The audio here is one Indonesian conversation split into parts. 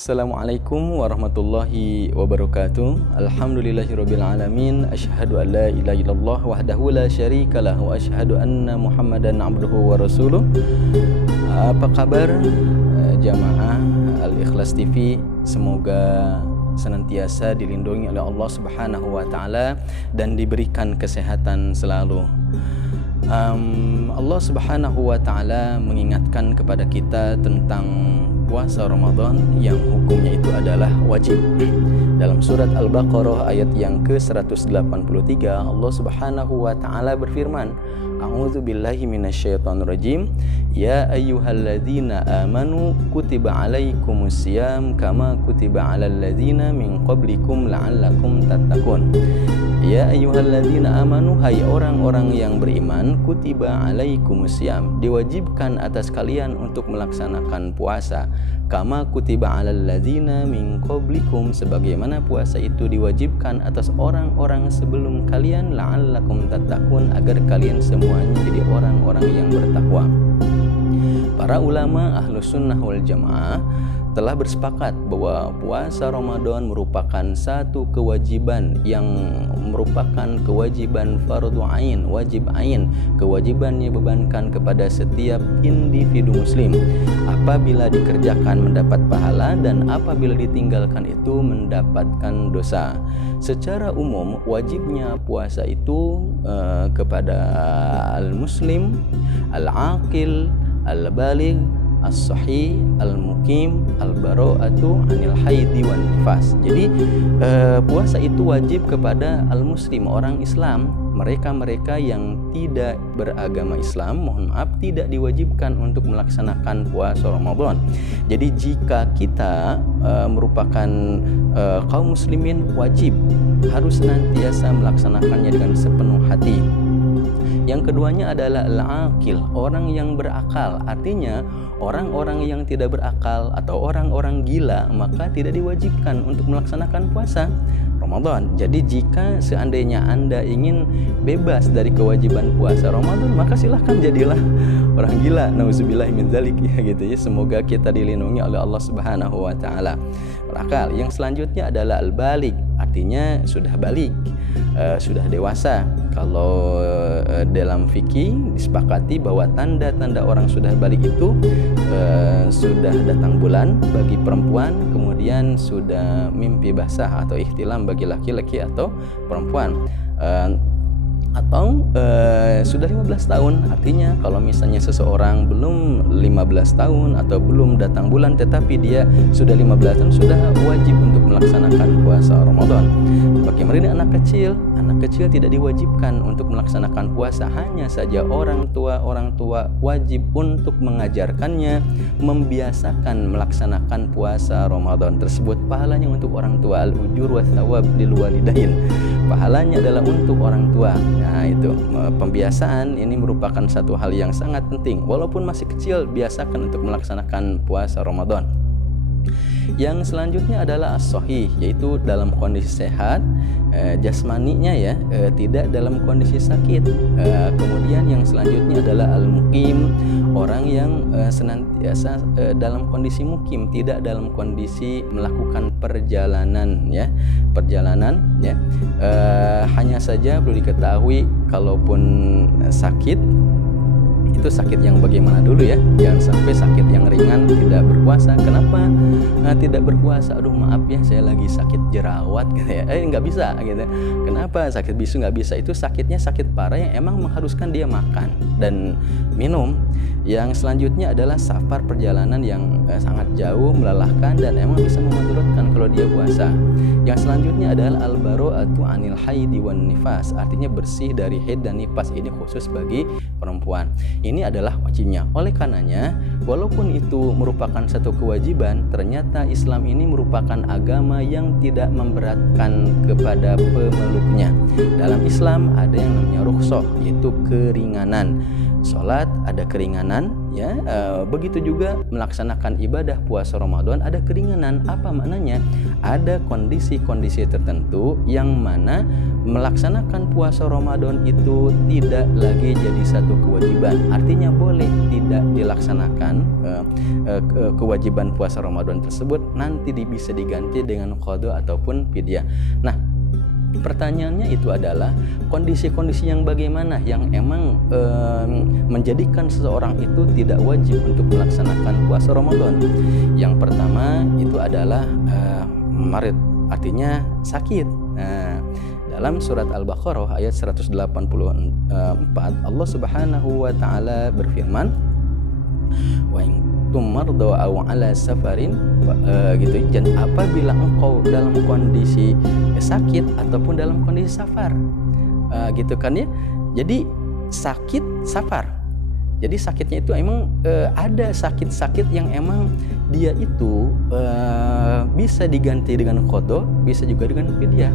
Assalamualaikum warahmatullahi wabarakatuh. Alhamdulillahirabbil alamin. Asyhadu an la ilaha illallah wahdahu la syarikalah wa asyhadu anna Muhammadan abduhu wa rasuluh. Apa kabar jamaah Al-Ikhlas TV? Semoga senantiasa dilindungi oleh Allah Subhanahu wa taala dan diberikan kesehatan selalu. Allah Subhanahu wa taala mengingatkan kepada kita tentang puasa Ramadan yang hukumnya itu adalah wajib. Dalam surat Al-Baqarah ayat yang ke-183, Allah Subhanahu wa taala berfirman, A'udzu billahi minasyaitonir rajim. Ya ayyuhalladzina amanu kutiba alaikumusiyam kama kutiba alal ladzina min qablikum la'allakum tattaqun. Ya ayyuhalladzina amanu, hai orang-orang yang beriman, kutiba alaikumusiyam, diwajibkan atas kalian untuk melaksanakan puasa, kama kutiba alal ladzina min qablikum, sebagaimana puasa itu diwajibkan atas orang-orang sebelum kalian, la'allakum tattaqun, agar kalian semuanya jadi orang-orang yang bertakwa. Para ulama Ahlus Sunnah wal Jamaah telah bersepakat bahwa puasa Ramadan merupakan satu kewajiban yang merupakan kewajiban fardhu ain, wajib ain, kewajiban yang dibebankan kepada setiap individu muslim. Apabila dikerjakan mendapat pahala dan apabila ditinggalkan itu mendapatkan dosa. Secara umum wajibnya puasa itu kepada al-muslim, al-aqil, al-baligh, as-sahih, al-muqim, al-bara'atu 'anil haidi wan nifas. Jadi puasa itu wajib kepada al-muslim, orang Islam. Mereka-mereka yang tidak beragama Islam, mohon maaf, tidak diwajibkan untuk melaksanakan puasa Ramadan. Jadi jika kita merupakan kaum muslimin, wajib harus senantiasa melaksanakannya dengan sepenuh hati. Yang keduanya adalah al-aqil, orang yang berakal. Artinya orang-orang yang tidak berakal atau orang-orang gila maka tidak diwajibkan untuk melaksanakan puasa Ramadan. Jadi jika seandainya Anda ingin bebas dari kewajiban puasa Ramadan, maka silahkan jadilah orang gila. Nauzubillahi min dzalik, ya gitu ya. Semoga kita dilindungi oleh Allah Subhanahu wa taala. Berakal. Yang selanjutnya adalah al-baligh, artinya sudah balik, sudah dewasa. Kalau dalam fikih disepakati bahwa tanda-tanda orang sudah balik itu sudah datang bulan bagi perempuan, kemudian sudah mimpi basah atau ihtilam bagi laki-laki atau perempuan, atau sudah 15 tahun. Artinya kalau misalnya seseorang belum 15 tahun atau belum datang bulan tetapi dia sudah 15 tahun, sudah wajib untuk melaksanakan puasa Ramadan. Bagaimana anak kecil? Anak kecil tidak diwajibkan untuk melaksanakan puasa, hanya saja orang tua wajib untuk mengajarkannya, membiasakan melaksanakan puasa Ramadan tersebut. Pahalanya untuk orang tua, al-ujur wa thawab lil walidain. Pahalanya adalah untuk orang tua. Nah, itu pembiasaan ini merupakan satu hal yang sangat penting. Walaupun masih kecil, biasakan untuk melaksanakan puasa Ramadan. Yang selanjutnya adalah as-sahih, yaitu dalam kondisi sehat jasmaninya ya, tidak dalam kondisi sakit. Kemudian yang selanjutnya adalah al-muqim, orang yang senantiasa dalam kondisi mukim, tidak dalam kondisi melakukan perjalanan ya. Hanya saja perlu diketahui, kalaupun sakit itu sakit yang bagaimana dulu ya, jangan sampai sakit yang ringan tidak berpuasa. Kenapa tidak berpuasa? Aduh maaf ya, saya lagi sakit jerawat gitu ya, nggak bisa gitu. Kenapa sakit bisu nggak bisa? Itu sakitnya sakit parah yang emang mengharuskan dia makan dan minum. Yang selanjutnya adalah safar, perjalanan yang sangat jauh, melelahkan dan emang bisa memudaratkan kalau dia puasa. Yang selanjutnya adalah al-bara'atu 'anil haidi wan nifas, artinya bersih dari haid dan nifas. Ini khusus bagi perempuan. Ini adalah wajibnya. Oleh karenanya, walaupun itu merupakan satu kewajiban, ternyata Islam ini merupakan agama yang tidak memberatkan kepada pemeluknya. Dalam Islam ada yang namanya rukhsah, yaitu keringanan. sholat ada keringanan ya, begitu juga melaksanakan ibadah puasa Ramadan ada keringanan. Apa maknanya? Ada kondisi-kondisi tertentu yang mana melaksanakan puasa Ramadan itu tidak lagi jadi satu kewajiban, artinya boleh tidak dilaksanakan kewajiban puasa Ramadan tersebut, nanti bisa diganti dengan qada ataupun fidyah. Nah, pertanyaannya itu adalah kondisi-kondisi yang bagaimana yang emang menjadikan seseorang itu tidak wajib untuk melaksanakan puasa Ramadan. Yang pertama itu adalah marid, artinya sakit. Dalam surat Al-Baqarah ayat 184 Allah Subhanahu wa taala berfirman, wa in tumardu aw ala safarin, gitu. Dan apabila engkau dalam kondisi sakit ataupun dalam kondisi safar, gitu kan ya. Jadi sakit safar. Jadi sakitnya itu emang ada sakit-sakit yang emang dia itu bisa diganti dengan qada, bisa juga dengan fidyah.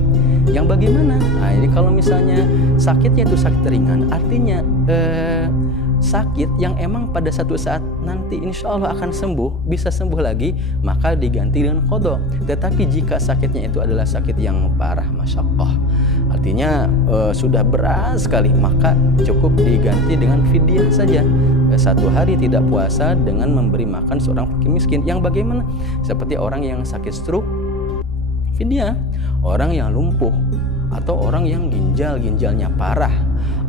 Yang bagaimana? Nah, ini kalau misalnya sakitnya itu sakit ringan, artinya sakit yang emang pada satu saat nanti insya Allah akan sembuh, bisa sembuh lagi, maka diganti dengan qada. Tetapi jika sakitnya itu adalah sakit yang parah, masyaqqah, artinya sudah berat sekali, maka cukup diganti dengan fidyah saja. 1 hari tidak puasa dengan memberi makan seorang fakir miskin. Yang bagaimana? Seperti orang yang sakit stroke, fidyah. Orang yang lumpuh, atau orang yang ginjalnya parah,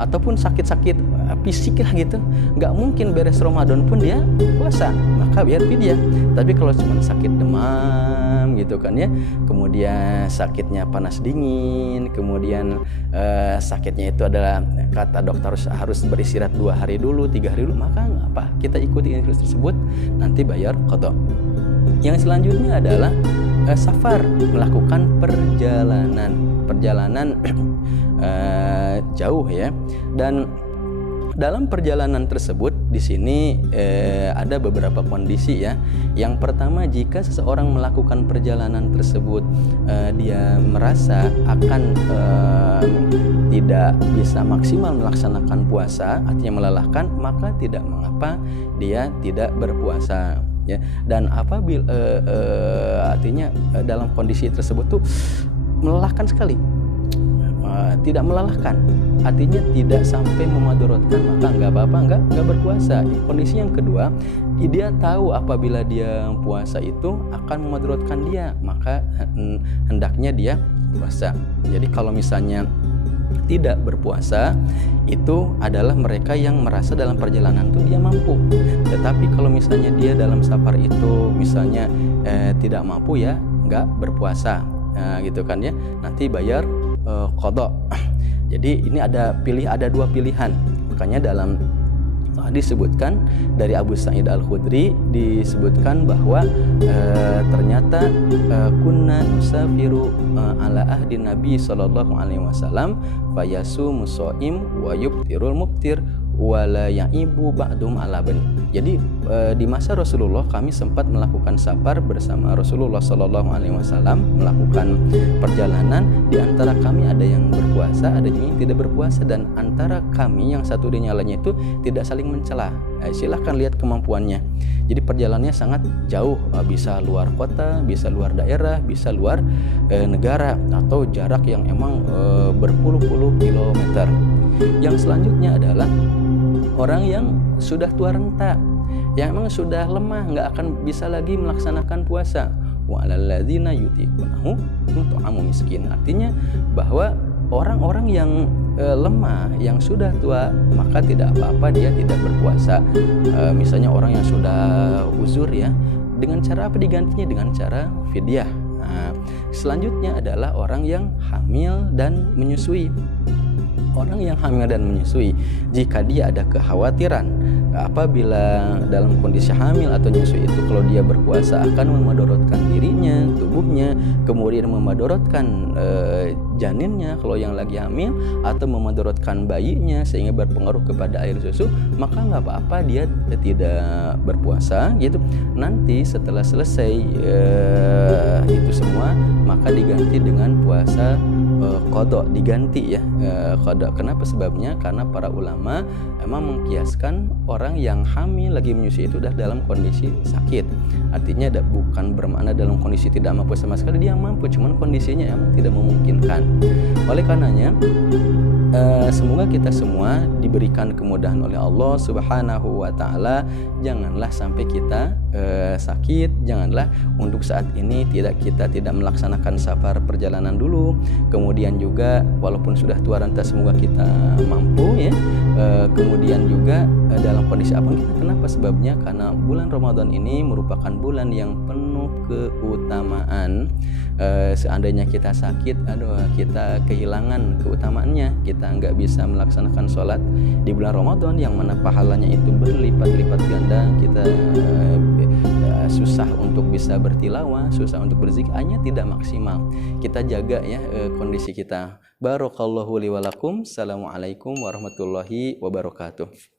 ataupun sakit-sakit fisik lah gitu, nggak mungkin beres Ramadan pun dia puasa, maka biar fidyah. Tapi kalau cuma sakit demam gitu kan ya, kemudian sakitnya panas dingin, kemudian sakitnya itu adalah kata dokter harus beristirahat 2 hari dulu, 3 hari dulu, maka nggak apa, kita ikuti instruksi tersebut, nanti bayar qada. Yang selanjutnya adalah safar, melakukan perjalanan jauh ya. Dan dalam perjalanan tersebut di sini ada beberapa kondisi ya. Yang pertama, jika seseorang melakukan perjalanan tersebut dia merasa akan tidak bisa maksimal melaksanakan puasa, artinya melelahkan, maka tidak mengapa dia tidak berpuasa ya. Dan apabila artinya dalam kondisi tersebut tuh melelahkan sekali, tidak melelahkan, artinya tidak sampai memudaratkan, maka nggak apa-apa, nggak berpuasa. Kondisi yang kedua, dia tahu apabila dia puasa itu akan memudaratkan dia, maka hendaknya dia puasa. Jadi kalau misalnya tidak berpuasa, itu adalah mereka yang merasa dalam perjalanan itu dia mampu. Tetapi kalau misalnya dia dalam safar itu misalnya tidak mampu, ya nggak berpuasa, gitu kan ya, nanti bayar qada. Jadi ini ada 2 pilihan. Makanya dalam disebutkan dari Abu Sa'id Al-Khudri, disebutkan bahwa ternyata kunna nusafiru ala ahdi Nabi sallallahu alaihi wasallam fayasumu shaim wa yuftirul muftir wala yaibu ba'dum ala ban. Jadi di masa Rasulullah kami sempat melakukan safar bersama Rasulullah sallallahu alaihi wasallam, melakukan perjalanan. Di antara kami ada yang berpuasa, ada juga yang tidak berpuasa, dan antara kami yang satu dengan lainnya itu tidak saling mencela. Silahkan lihat kemampuannya. Jadi perjalanannya sangat jauh, bisa luar kota, bisa luar daerah, bisa luar negara, atau jarak yang emang berpuluh-puluh kilometer. Yang selanjutnya adalah orang yang sudah tua renta, yang memang sudah lemah, nggak akan bisa lagi melaksanakan puasa. Wa 'alal ladzina yutiqunahu nut'amu miskin. Artinya bahwa orang-orang yang lemah, yang sudah tua, maka tidak apa-apa dia tidak berpuasa. Misalnya orang yang sudah uzur ya, dengan cara apa digantinya? Dengan cara fidyah. Selanjutnya adalah orang yang hamil dan menyusui. Orang yang hamil dan menyusui, jika dia ada kekhawatiran apabila dalam kondisi hamil atau menyusui itu kalau dia berpuasa akan memudaratkan dirinya, tubuhnya, kemudian memudaratkan janinnya kalau yang lagi hamil, atau memudaratkan bayinya sehingga berpengaruh kepada air susu, maka nggak apa-apa dia tidak berpuasa gitu. Nanti setelah selesai itu semua, maka diganti dengan puasa qada, diganti ya, qada. Kenapa sebabnya? Karena para ulama emang mengkiaskan orang yang hamil lagi menyusui itu udah dalam kondisi sakit. Artinya bukan bermakna dalam kondisi tidak mampu sama sekali, dia mampu, cuman kondisinya emang tidak memungkinkan. Oleh karenanya semoga kita semua diberikan kemudahan oleh Allah Subhanahu wa taala. Janganlah sampai kita sakit, janganlah untuk saat ini kita tidak melaksanakan safar perjalanan dulu. Kemudian juga walaupun sudah tua renta semoga kita mampu ya. Kemudian juga dalam kondisi apapun kita, kenapa sebabnya? Karena bulan Ramadan ini merupakan bulan yang penuh keutamaan. Seandainya kita sakit, kita kehilangan keutamaannya, kita nggak bisa melaksanakan sholat di bulan Ramadan yang mana pahalanya itu berlipat-lipat ganda. Kita susah untuk bisa bertilawah, susah untuk berzikirnya tidak maksimal. Kita jaga ya kondisi kita. Barakallahu li wa lakum. Assalamualaikum warahmatullahi wabarakatuh.